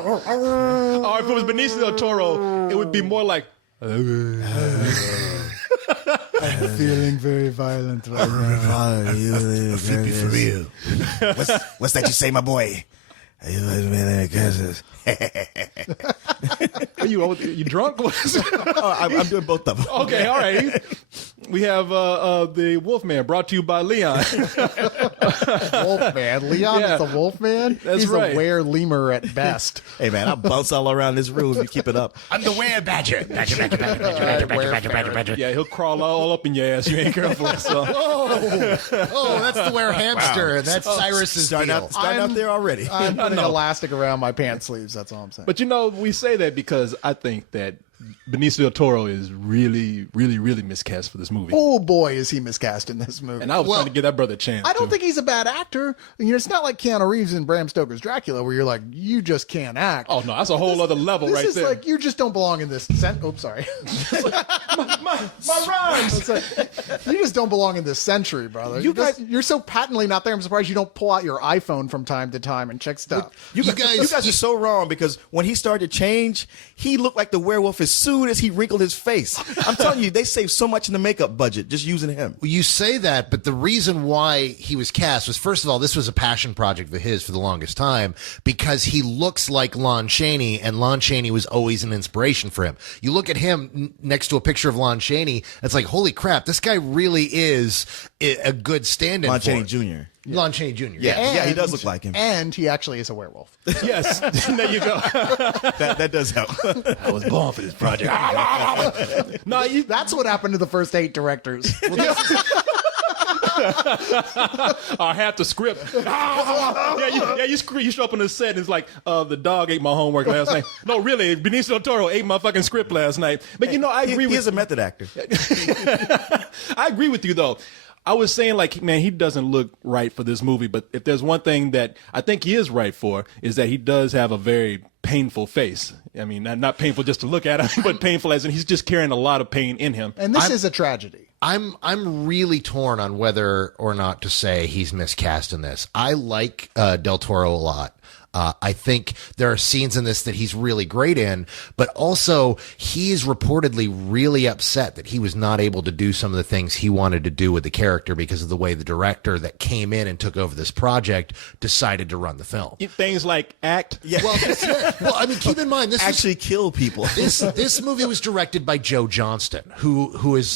Or if it was Benicio del Toro, it would be more like. I'm feeling very violent right now. I'll flip you for real. What's that you say, my boy? Are you drunk? I'm doing both of them. Okay, all right. We have the Wolfman, brought to you by Leon. Wolfman. Leon is the Wolfman? That's He's right. a were-lemur at best. Hey, man, I'll bounce all around this room if you keep it up. I'm the were-badger. Badger. Yeah, he'll crawl all up in your ass. You ain't careful. So. Oh, that's the were-hamster. And that's Cyrus's Starting deal. out there already. I'm putting know. elastic around my pants sleeves. That's all I'm saying. But we say that because I think that Benicio del Toro is really, really, really miscast for this movie. Oh boy, is he miscast in this movie. And I was trying to give that brother a chance. I don't too. think he's a bad actor. It's not like Keanu Reeves in Bram Stoker's Dracula where you're like, you just can't act. Oh no, that's a whole other level This right is there. like, you just don't belong in this. Oops, sorry. my rhymes. It's like, you just don't belong in this century, brother. You're so patently not there. I'm surprised you don't pull out your iPhone from time to time and check stuff. You guys are so wrong because when he started to change, he looked like the werewolf as soon as he wrinkled his face. I'm telling you, they saved so much in the makeup budget just using him. Well, you say that, but the reason why he was cast was, first of all, this was a passion project of his for the longest time because he looks like Lon Chaney, and Lon Chaney was always an inspiration for him. You look at him next to a picture of Lon Chaney, it's like, holy crap, this guy really is a good stand-in Lon for Chaney him. Jr. Lon Chaney Jr. Yeah, he does look like him. And he actually is a werewolf. Yes, there you go. That does help. I was born for this project. No, That's what happened to the first 8 directors. I have the script. You show up on the set and it's like, the dog ate my homework last night. No, really, Benicio del Toro ate my fucking script last night. But I agree He is a method actor. I agree with you though. I was saying, like, man, he doesn't look right for this movie. But if there's one thing that I think he is right for, is that he does have a very painful face. I mean, not painful just to look at him, but painful as in he's just carrying a lot of pain in him. And this is a tragedy. I'm really torn on whether or not to say he's miscast in this. I like Del Toro a lot. I think there are scenes in this that he's really great in, but also he's reportedly really upset that he was not able to do some of the things he wanted to do with the character because of the way the director that came in and took over this project decided to run the film. Things like act. Yeah. Well, I mean, keep in mind, Actually kill people. This movie was directed by Joe Johnston,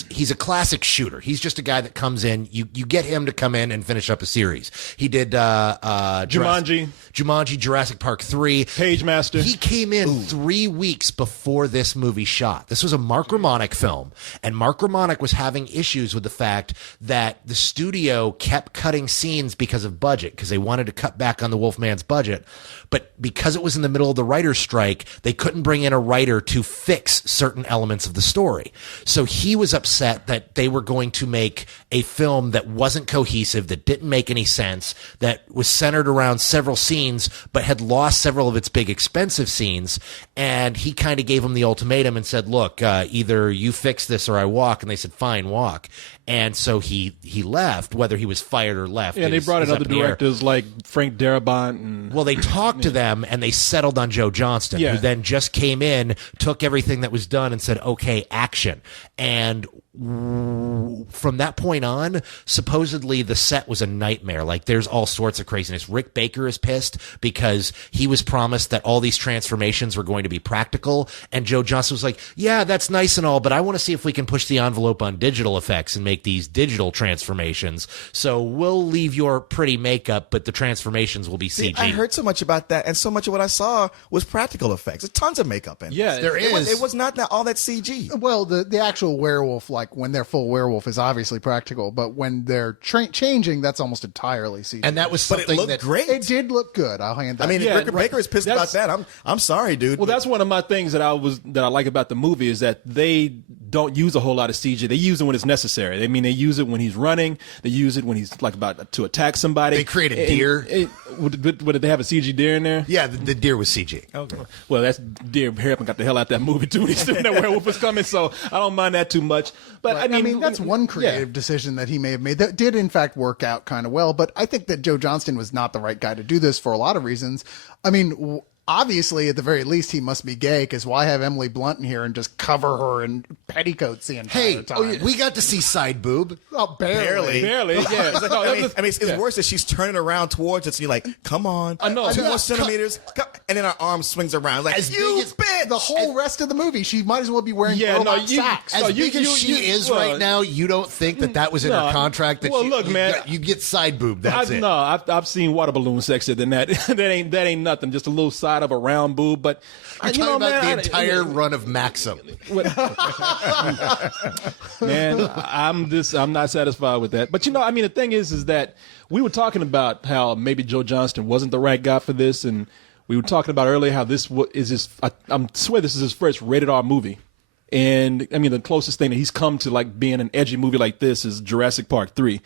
he's a classic shooter. He's just a guy that comes in. You get him to come in and finish up a series. He did Jumanji, Jurassic Park 3. Page Master. He came in 3 weeks before this movie shot. This was a Mark Romanic film, and Mark Romanic was having issues with the fact that the studio kept cutting scenes because of budget, because they wanted to cut back on the Wolfman's budget. But because it was in the middle of the writer's strike, they couldn't bring in a writer to fix certain elements of the story. So he was upset that they were going to make a film that wasn't cohesive, that didn't make any sense, that was centered around several scenes, but had lost several of its big expensive scenes. And he kind of gave them the ultimatum and said, look, either you fix this or I walk. And they said, fine, walk. And so he left, whether he was fired or left. Yeah, they brought in up other in the air. directors like Frank Darabont. And Well, they talked to them and they settled on Joe Johnston, who then just came in, took everything that was done and said, okay, action. And from that point on, supposedly the set was a nightmare. Like, there's all sorts of craziness. Rick Baker is pissed because he was promised that all these transformations were going to be practical. And Joe Johnston was like, yeah, that's nice and all, but I want to see if we can push the envelope on digital effects and make these digital transformations. So we'll leave your pretty makeup, but the transformations will be CG. I heard so much about that, and so much of what I saw was practical effects. There's tons of makeup in it. Yeah, there is. It was not all that CG. Well, the actual werewolf, like when they're full werewolf, is obviously practical, but when they're changing, that's almost entirely CG. And that was But something it looked that great. It did look good. I'll hand that. I mean, Yeah, Rick Baker is pissed about that. I'm sorry, dude. Well, that's one of my things that I like about the movie is that they don't use a whole lot of CG. They use it when it's necessary. I mean, they use it when he's running. They use it when he's like about to attack somebody. They create a deer. Did they have a CG deer in there? Yeah, the deer was CG. Okay. Well, that's deer. Harrison got the hell out that movie too. He's doing that werewolf was coming, so I don't mind that too much. But I mean that's one creative decision that he may have made that did in fact work out kind of well. But I think that Joe Johnston was not the right guy to do this for a lot of reasons. I mean, obviously, at the very least, he must be gay, because why have Emily Blunt in here and just cover her in petticoats the entire time? we got to see side boob. Oh, barely. Barely, yeah. It's like, I mean, it's worse that she's turning around towards us, and you're like, come on. I know. 2 more centimeters. And then her arm swings around. Like, As you big as- bitch! The whole rest of the movie, she might as well be wearing robot socks. As big as she is right now, you don't think that was in her contract? That look, man, you get side boob. That's it. No, I've seen water balloon sexier than that. that ain't nothing. Just a little side of a round boob. But You're talking about the entire run of Maxim. Man, I'm not satisfied with that. But I mean, the thing is that we were talking about how maybe Joe Johnston wasn't the right guy for this, and we were talking about earlier how this is his. I swear this is his first rated R movie. And I mean, the closest thing that he's come to like being an edgy movie like this is Jurassic Park 3.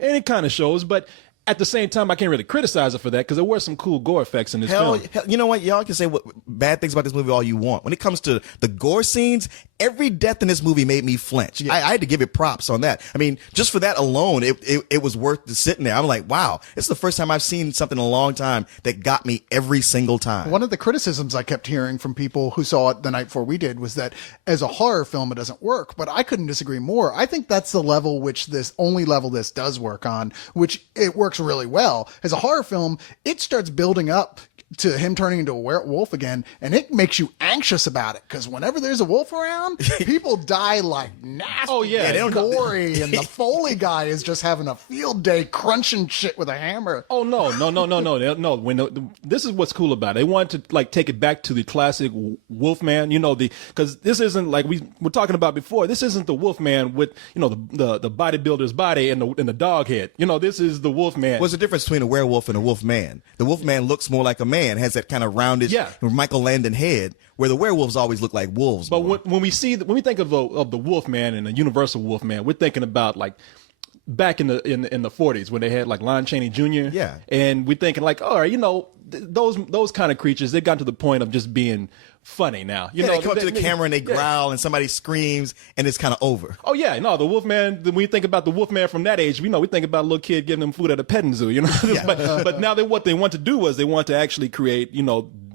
And it kind of shows, but at the same time, I can't really criticize it for that because there were some cool gore effects in this film. Hell, you know what? Y'all can say bad things about this movie all you want. When it comes to the gore scenes, every death in this movie made me flinch. Yeah. I had to give it props on that. I mean, just for that alone, it was worth sitting there. I'm like, wow, this is the first time I've seen something in a long time that got me every single time. One of the criticisms I kept hearing from people who saw it the night before we did was that as a horror film, it doesn't work. But I couldn't disagree more. I think that's the level which this does work on, which it works really well. As a horror film, it starts building up to him turning into a werewolf again, and it makes you anxious about it because whenever there's a wolf around, people die like nasty. Oh yeah, and gory, and the Foley guy is just having a field day crunching shit with a hammer. Oh no. When this is what's cool about it. They wanted to like take it back to the classic Wolfman. Because this isn't like we were talking about before. This isn't the Wolfman with the bodybuilder's body and the dog head. This is the Wolfman. What's the difference between a werewolf and a wolfman? The wolfman looks more like a man, has that kind of rounded Michael Landon head, where the werewolves always look like wolves. But when we think of the Wolfman and the Universal Wolfman, we're thinking about like back in the 40s when they had like Lon Chaney Jr. Yeah, and we're thinking like, all right, those kind of creatures, they've gotten to the point of just being funny now. They come up to the camera and they growl and somebody screams and it's kind of over. Oh yeah, no, the Wolfman. When we think about the Wolfman from that age, we think about a little kid giving them food at a petting zoo. Yeah. but now what they want to do is they want to actually create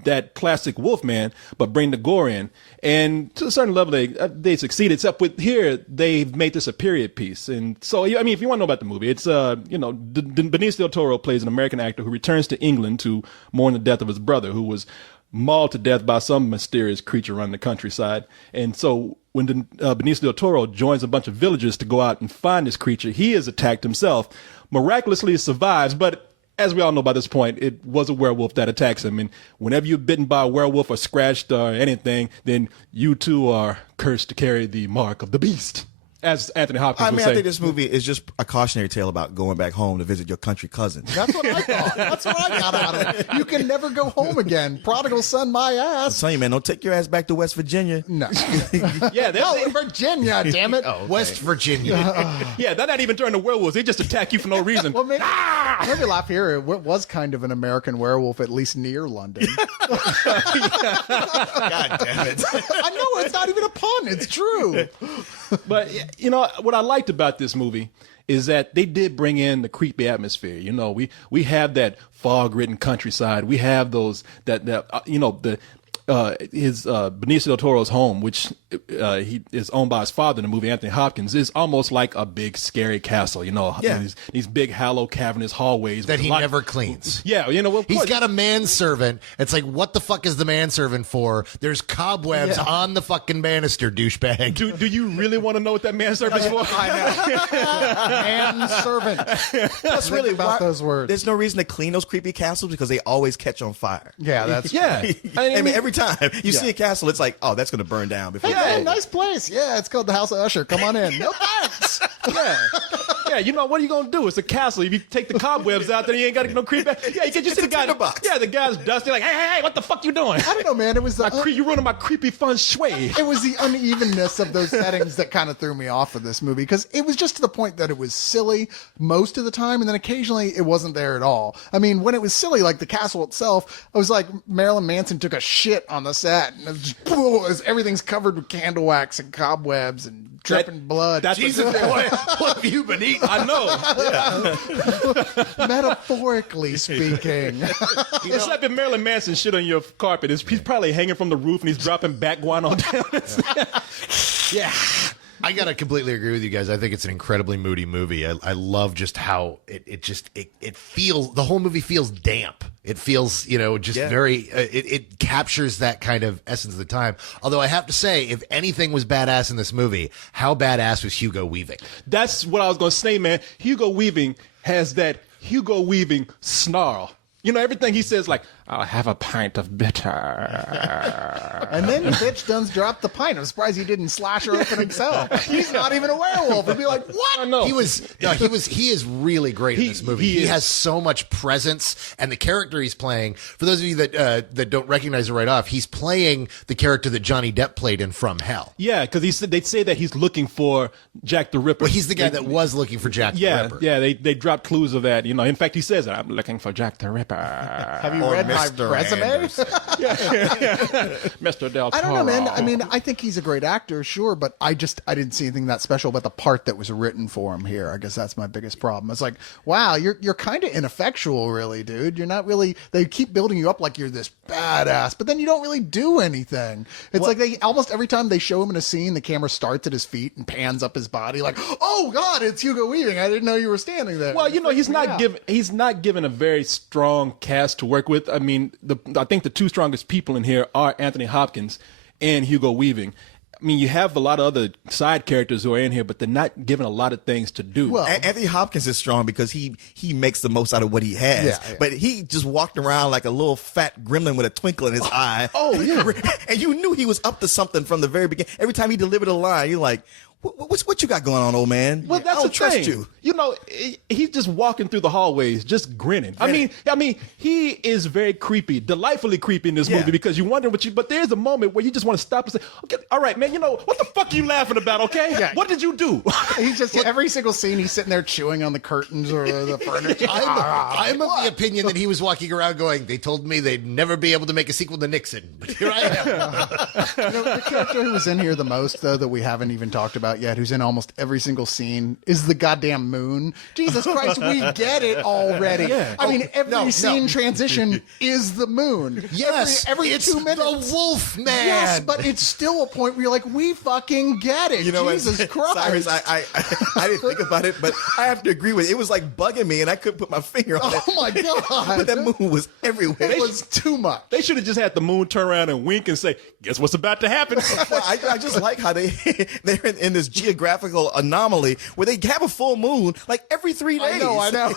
that classic Wolfman, but bring the gore in. And to a certain level, they succeed. Except with here, they've made this a period piece. And so, I mean, if you want to know about the movie, it's Benicio del Toro plays an American actor who returns to England to mourn the death of his brother, who was mauled to death by some mysterious creature around the countryside. And so when Benicio del Toro joins a bunch of villagers to go out and find this creature, he is attacked himself, miraculously survives, but as we all know by this point, it was a werewolf that attacks him. And whenever you're bitten by a werewolf or scratched or anything, then you too are cursed to carry the mark of the beast, as Anthony Hopkins would say. I think this movie is just a cautionary tale about going back home to visit your country cousin. That's what I thought. That's what I got out of it. You can never go home again. Prodigal son, my I'm ass. telling you, man, don't take your ass back to West Virginia. No. Yeah, Virginia, damn it. West Virginia. yeah, they're not even turning to werewolves. They just attack you for no reason. Well, maybe laugh here. It was kind of an American werewolf, at least near London. God damn it. I know, it's not even a pun. It's true. But what I liked about this movie is that they did bring in the creepy atmosphere. We have that fog-ridden countryside. We have those his Benicio del Toro's home, which he is owned by his father in the movie, Anthony Hopkins, is almost like a big scary castle. These big hollow cavernous hallways that he never cleans. Yeah, he's got a manservant. It's like, what the fuck is the manservant for? There's cobwebs on the fucking banister, douchebag. Do you really want to know what that manservant's for? Manservant. That's really about those words. There's no reason to clean those creepy castles because they always catch on fire. Yeah, that's I mean, every time you see a castle, it's like, oh, that's going to burn down before. Hey, nice place. Yeah, it's called the House of Usher. Come on in. No thanks. Yeah, what are you going to do? It's a castle. If you take the cobwebs out, then you ain't got no creep. Yeah, you can just see the guy. Yeah, the guy's dusty. Like, hey, what the fuck you doing? I don't know, man. It was you ruining my creepy feng shui. It was the unevenness of those settings that kind of threw me off of this movie because it was just to the point that it was silly most of the time, and then occasionally it wasn't there at all. I mean, when it was silly, like the castle itself, it was like Marilyn Manson took a shit on the set, and it was just, everything's covered with candle wax and cobwebs and dripping blood. That's Jesus, what have you been eating? I know. Metaphorically speaking. It's like if Marilyn Manson shit on your carpet. He's probably hanging from the roof and he's dropping back guano down. Yeah. I gotta completely agree with you guys. I think it's an incredibly moody movie. I love just how it feels. The whole movie feels damp. It feels, very. It captures that kind of essence of the time. Although I have to say, if anything was badass in this movie, how badass was Hugo Weaving? That's what I was going to say, man. Hugo Weaving has that Hugo Weaving snarl. Everything he says, like, I'll have a pint of bitter. And then the bitch done dropped the pint. I'm surprised he didn't slash her open himself. He's not even a werewolf. He'd be like, what? I know. He is really great in this movie. He has so much presence, and the character he's playing, for those of you that don't recognize it right off, he's playing the character that Johnny Depp played in From Hell. Yeah, because they say that he's looking for Jack the Ripper. Well, he's the guy that was looking for Jack the Ripper. Yeah, they dropped clues of that. In fact, he says that, I'm looking for Jack the Ripper. Have you read my resume? Mr. Del Toro. I don't know, man. I mean, I think he's a great actor, sure, but I didn't see anything that special about the part that was written for him here. I guess that's my biggest problem. It's like, wow, you're kind of ineffectual, really, dude. You're not really. They keep building you up like you're this badass, but then you don't really do anything. It's like they almost every time they show him in a scene, the camera starts at his feet and pans up his body, like, oh God, it's Hugo Weaving. I didn't know you were standing there. Well, he's not given a very strong cast to work with. I mean, I think the two strongest people in here are Anthony Hopkins and Hugo Weaving. I mean, you have a lot of other side characters who are in here, but they're not given a lot of things to do. Well, Anthony Hopkins is strong because he makes the most out of what he has. Yeah. But he just walked around like a little fat gremlin with a twinkle in his eye. Oh, yeah. And you knew he was up to something from the very beginning. Every time he delivered a line, you're like, what you got going on, old man? Well, that's I don't the trust thing. you. He's just walking through the hallways, just grinning. I mean, he is very creepy, delightfully creepy in this movie because you wonder but there's a moment where you just want to stop and say, okay, all right, man, what the fuck are you laughing about, okay? Yeah. What did you do? He's just every single scene he's sitting there chewing on the curtains or the furniture. I'm of the opinion that he was walking around going, they told me they'd never be able to make a sequel to Nixon, but here I am. The character who was in here the most, though, that we haven't even talked about yet, who's in almost every single scene, is the goddamn moon. Jesus Christ, we get it already. Yeah. I mean, every scene no. transition is the moon. Yes, every it's 2 minutes. the Wolfman. Yes, but it's still a point where you're like, we fucking get it. Jesus Christ. Cyrus, I didn't think about it, but I have to agree with it. It was like bugging me, and I couldn't put my finger on it. Oh my God. But that moon was everywhere. It was too much. They should have just had the moon turn around and wink and say, guess what's about to happen? Well, I just like how they're in this geographical anomaly where they have a full moon like every 3 days. I know.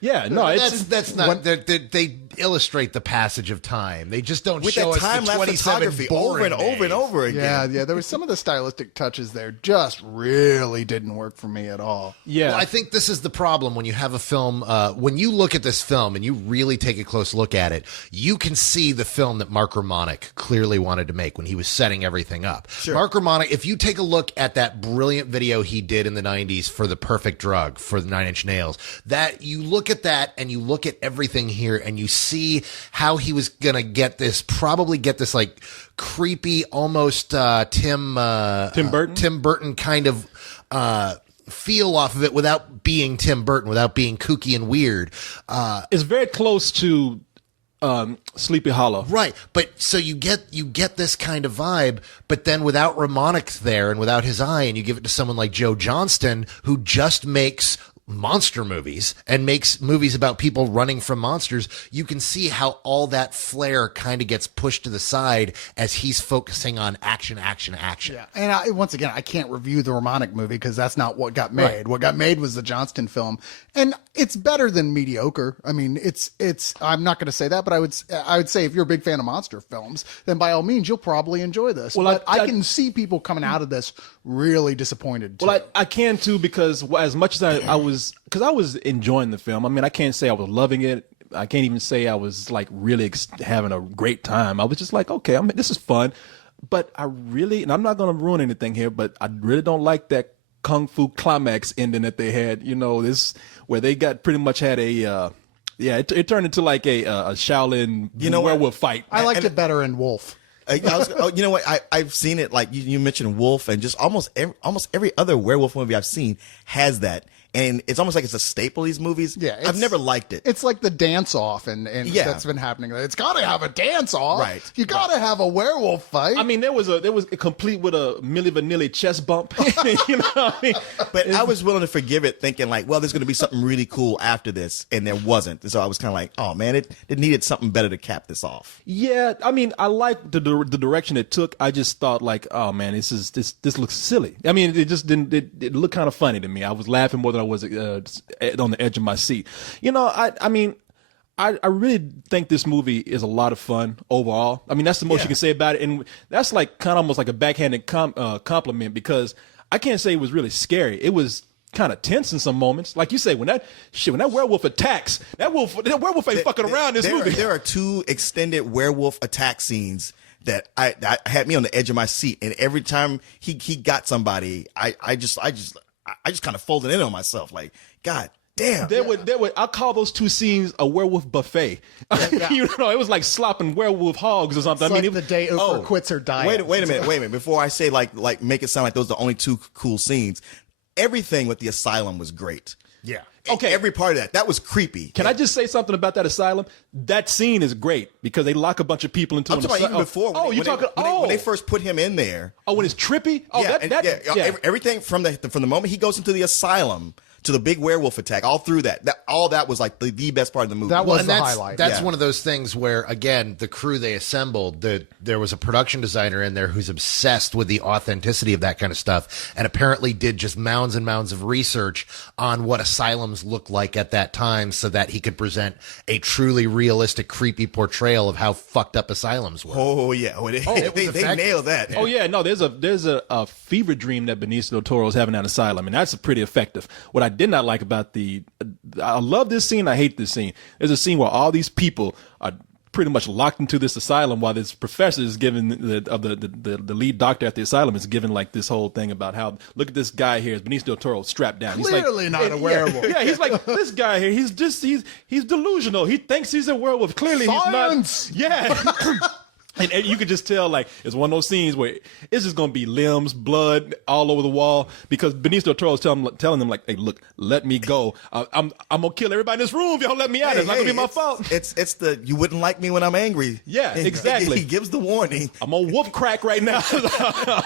Yeah. No, That's not. They illustrate the passage of time. They just don't With show that us the time-lapse 27 photography over and over and over again. Yeah. There was some of the stylistic touches there just really didn't work for me at all. Yeah. Well, I think this is the problem when you have a film. When you look at this film and you really take a close look at it, you can see the film that Mark Romanek clearly wanted to make when he was setting everything up. Sure. Mark Romanek, if you take a look at that brilliant video he did in the 90s for The Perfect Drug, for the 9 Inch Nails, that you look at that and you look at everything here and you see how he was going to probably get this like creepy, almost Tim Burton kind of feel off of it without being Tim Burton, without being kooky and weird. It's very close to Sleepy Hollow. Right. But so you get this kind of vibe, but then without Romanek there and without his eye, and you give it to someone like Joe Johnston, who just makes monster movies and makes movies about people running from monsters, you can see how all that flair kind of gets pushed to the side as he's focusing on action. Yeah, and once again, I can't review the Romanek movie because that's not what got made. Right. What got made was the Johnston film, and it's better than mediocre. I mean, it's. I'm not going to say that, but I would say if you're a big fan of monster films, then by all means, you'll probably enjoy this. Well, but I can see people coming out of this really disappointed. Well, I can too, because as much as I was enjoying the film. I mean, I can't say I was loving it. I can't even say I was like really having a great time. I was just like, okay, this is fun. But and I'm not going to ruin anything here, but I really don't like that Kung Fu climax ending that they had. This where they got pretty much had it turned into like a Shaolin werewolf fight. I liked it better in Wolf. You know what? I've seen it. Like you mentioned Wolf, and just almost every other werewolf movie I've seen has that. And it's almost like it's a staple of these movies. Yeah, I've never liked it. It's like the dance off, and Yeah. that's been happening. It's got to have a dance off. Right. You got to have a werewolf fight. I mean, there was a complete with a Milli Vanilli chest bump. You know what I mean? But I was willing to forgive it, thinking like, well, there's going to be something really cool after this, and there wasn't. And so I was kind of like, oh man, it needed something better to cap this off. Yeah, I mean, I like the direction it took. I just thought like, oh man, this looks silly. I mean, it just didn't. It looked kind of funny to me. I was laughing more than I was on the edge of my seat. You know, I mean, I really think this movie is a lot of fun overall. I mean, that's the most you can say about it, and that's like kind of almost like a backhanded compliment, because I can't say it was really scary. It was kind of tense in some moments, like you say, when that werewolf attacks, that werewolf ain't fucking around this movie. There are 2 extended werewolf attack scenes that I had me on the edge of my seat, and every time he got somebody, I just kind of folded in on myself, like, God damn. There would I call those 2 scenes a werewolf buffet. You know, it was like slopping werewolf hogs or something. it's I mean, like the day Oprah quits her diet. Wait a minute. Before I say like make it sound like those are the only 2 cool scenes, everything with the asylum was great. Yeah. Okay. Every part of that was creepy. Can I just say something about that asylum? That scene is great because they lock a bunch of people into I'm an talking about asylum. even before. When they first put him in there. Oh, when it's trippy? Oh, Everything from the moment he goes into the asylum to the big werewolf attack, all through all that was like the best part of the movie. That was the that's, highlight. That's Yeah. one of those things where, again, the crew they assembled, there was a production designer in there who's obsessed with the authenticity of that kind of stuff, and apparently did just mounds and mounds of research on what asylums looked like at that time so that he could present a truly realistic, creepy portrayal of how fucked up asylums were. Oh yeah, they nailed that. Oh yeah, no, there's a fever dream that Benicio del Toro is having at asylum, and that's pretty effective. What I did not like about I love this scene, I hate this scene. There's a scene where all these people are pretty much locked into this asylum while this professor is giving the lead doctor at the asylum is giving like this whole thing about how, look at this guy here, is Benicio del Toro strapped down. Clearly he's not a werewolf. Yeah, he's like, this guy here, he's delusional. He thinks he's a werewolf. Clearly Science! he's not. Yeah. And you could just tell, like, it's one of those scenes where it's just going to be limbs, blood all over the wall, because Benicio del Toro is telling them, like, hey, look, let me go. I'm going to kill everybody in this room if y'all let me out. It's not going to be my fault. It's the you wouldn't like me when I'm angry. Yeah, exactly. He gives the warning. I'm on wolf crack right now.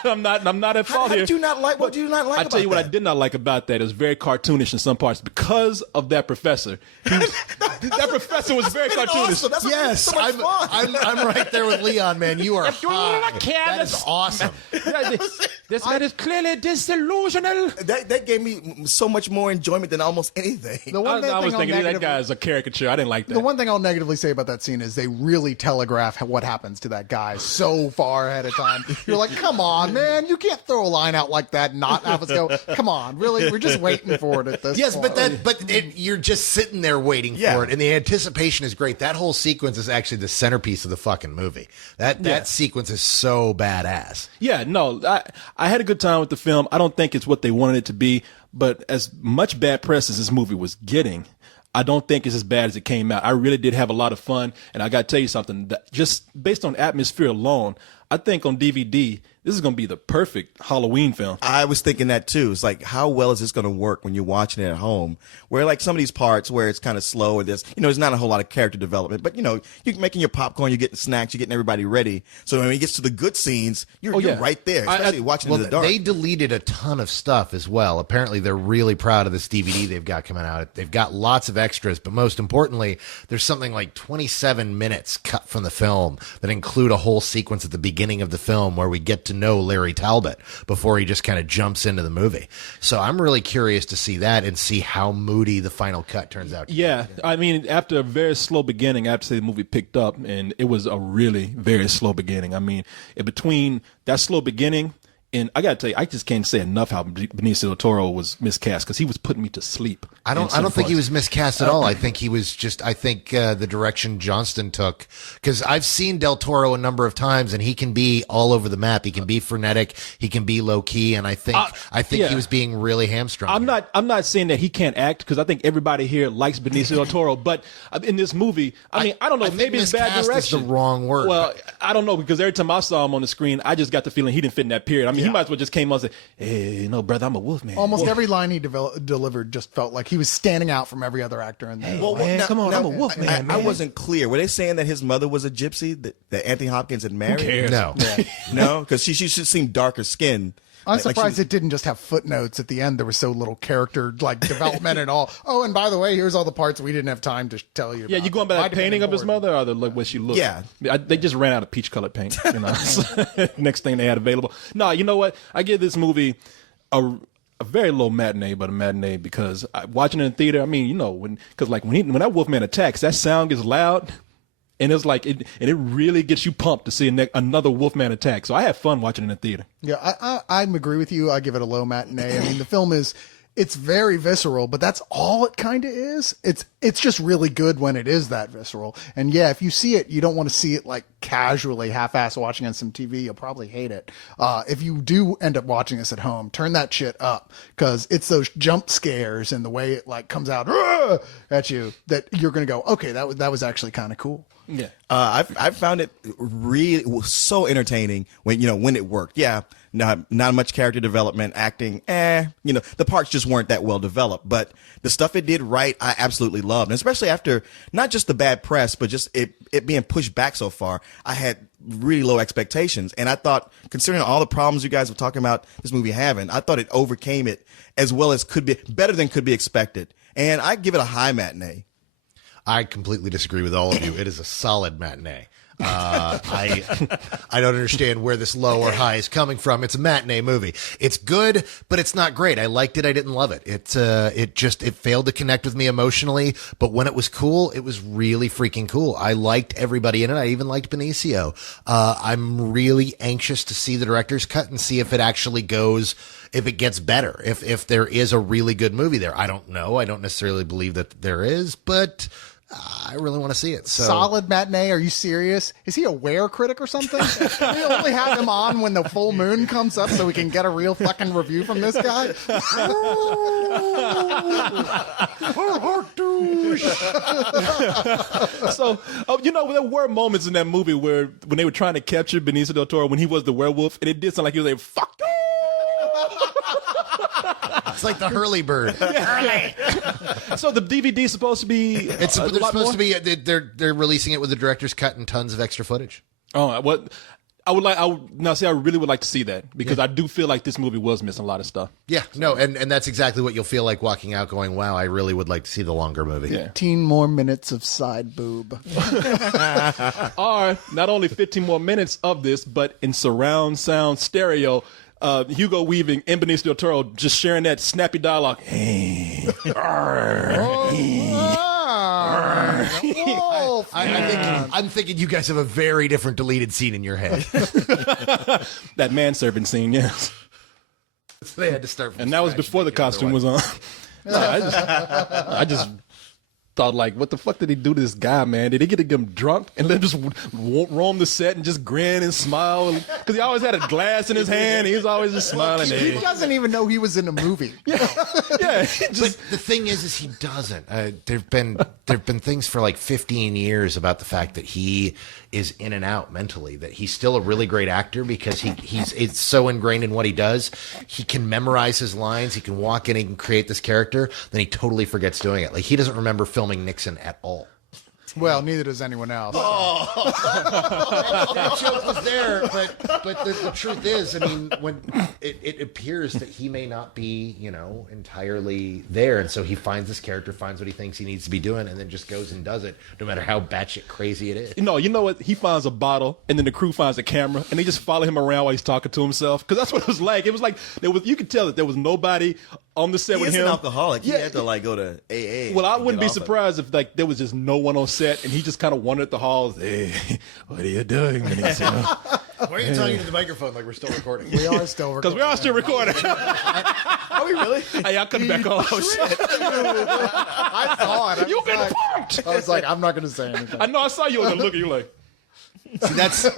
I'm not at fault How here. did you not like? What did you not like? I tell you what I that? did not like about that. It was very cartoonish in some parts because of that professor. That professor was very cartoonish. Awesome. That's Yes, so much fun. I'm right there with Leon, man. You are high. That is awesome. This man is clearly disillusional. That gave me so much more enjoyment than almost anything. The one I was thing thinking I'll that guy is a caricature. I didn't like that. The one thing I'll negatively say about that scene is they really telegraph what happens to that guy so far ahead of time. You're like, come on, man, you can't throw a line out like that and not have us go, come on, really? We're just waiting for it at this Yes, point. you're just sitting there waiting for it, and the anticipation is great. That whole sequence is actually the centerpiece of the fucking movie. That sequence is so badass. Yeah, no, I had a good time with the film. I don't think it's what they wanted it to be, but as much bad press as this movie was getting, I don't think it's as bad as it came out. I really did have a lot of fun, and I got to tell you something, that just based on atmosphere alone, I think on DVD, this is going to be the perfect Halloween film. I was thinking that too. It's like, how well is this going to work when you're watching it at home? Where like some of these parts where it's kind of slow and there's not a whole lot of character development, but you're making your popcorn, you're getting snacks, you're getting everybody ready. So when it gets to the good scenes, you're right there, especially watching in the dark. They deleted a ton of stuff as well. Apparently, they're really proud of this DVD they've got coming out. They've got lots of extras, but most importantly, there's something like 27 minutes cut from the film that include a whole sequence at the beginning of the film where we get to know Larry Talbot before he just kind of jumps into the movie. So I'm really curious to see that and see how moody the final cut turns out. Yeah, I mean, after a very slow beginning, I have to say the movie picked up, and it was a really very slow beginning. I mean, between that slow beginning And I gotta tell you, I just can't say enough how Benicio del Toro was miscast because he was putting me to sleep. I don't think he was miscast at all. I think he was just. I think the direction Johnston took, because I've seen Del Toro a number of times, and he can be all over the map. He can be frenetic. He can be low key, and I think he was being really hamstrung. I'm not saying that he can't act because I think everybody here likes Benicio del Toro, but in this movie, I mean, I don't know. Maybe it's bad miscast direction. is the wrong word. Well, I don't know because every time I saw him on the screen, I just got the feeling he didn't fit in that period. I mean, he might as well just came on and said, "Hey, you know, brother, I'm a Wolfman." Almost every line he delivered just felt like he was standing out from every other actor in there. Well, man, come on, I'm a Wolfman, I man. wasn't clear. Were they saying that his mother was a gypsy that Anthony Hopkins had married? Who cares? No. No, because she should seem darker skinned. I'm surprised it didn't just have footnotes at the end. There was so little character development at all. Oh, and by the way, here's all the parts we didn't have time to tell you. Yeah, about. you going by Might that have been painting of his ignored. mother or the look what she looked? Yeah. They just ran out of peach colored paint. You know, next thing they had available. No, you know what? I give this movie a very low matinee, but a matinee because watching it in theater. I mean, you know, when that Wolfman attacks, that sound gets loud. And it's like it really gets you pumped to see another Wolfman attack. So I had fun watching it in the theater. Yeah, I agree with you. I give it a low matinee. I mean, the film it's very visceral, but that's all it kind of is. It's just really good when it is that visceral. And yeah, if you see it, you don't want to see it like casually, half-ass watching on some TV. You'll probably hate it. If you do end up watching this at home, turn that shit up because it's those jump scares and the way it like comes out at you that you're gonna go, okay, that was actually kind of cool. Yeah. I found it really so entertaining when it worked. Yeah, not much character development, acting. The parts just weren't that well developed. But the stuff it did right, I absolutely loved, and especially after not just the bad press, but just it being pushed back so far. I had really low expectations, and I thought, considering all the problems you guys were talking about this movie having, I thought it overcame it as well as better than could be expected. And I give it a high matinee. I completely disagree with all of you. It is a solid matinee. I don't understand where this low or high is coming from. It's a matinee movie. It's good, but it's not great. I liked it. I didn't love it. It failed to connect with me emotionally. But when it was cool, it was really freaking cool. I liked everybody in it. I even liked Benicio. I'm really anxious to see the director's cut and see if it actually goes. If it gets better, if there is a really good movie there. I don't know. I don't necessarily believe that there is, but I really want to see it. So. Solid matinee? Are you serious? Is he a wear critic or something? We only have him on when the full moon comes up so we can get a real fucking review from this guy. So, there were moments in that movie where when they were trying to capture Benicio del Toro when he was the werewolf, and it did sound like he was like, "Fuck you." It's like the Hurley bird. So the DVD is supposed to be. They're supposed to be. They're releasing it with the director's cut and tons of extra footage. Oh, what? I really would like to see that because I do feel like this movie was missing a lot of stuff. Yeah, no, and that's exactly what you'll feel like walking out going, wow, I really would like to see the longer movie. Yeah. 15 more minutes of side boob. Or not only 15 more minutes of this, but in surround sound stereo, Hugo Weaving and Benicio del Toro just sharing that snappy dialogue. Hey. I'm thinking you guys have a very different deleted scene in your head. That manservant scene, yes. So they had to start from And that was scratch before to the make it costume was otherwise. on. I just thought, like, what the fuck did he do to this guy, man? Did he get him drunk and then just roam the set and just grin and smile? Because he always had a glass in his hand. He was always just smiling. He doesn't even know he was in a movie. Yeah. But the thing is he doesn't. There've been things for like 15 years about the fact that he is in and out mentally. That he's still a really great actor because it's so ingrained in what he does. He can memorize his lines. He can walk in. He can create this character. Then he totally forgets doing it. Like he doesn't remember filming Nixon at all. Well, neither does anyone else. That joke was there, but the truth is, I mean, when it appears that he may not be, entirely there, and so he finds this character, finds what he thinks he needs to be doing, and then just goes and does it, no matter how batshit crazy it is. You know what? He finds a bottle, and then the crew finds a camera, and they just follow him around while he's talking to himself. Because that's what it was like. It was like you could tell that there was nobody on the set with He's him. an alcoholic. He had to go to AA. Well, I wouldn't be get off of it. surprised if there was just no one on set, and he just kind of wandered the halls. Hey, what are you doing, Benicio? Why are you telling into the microphone like we're still recording? We are still Because recording. we are still recording. Are we really? Hey, I'll cut it back off. I saw it. You been punked. I was like, I'm not going to say anything. I know. I saw you on the look. You like. See,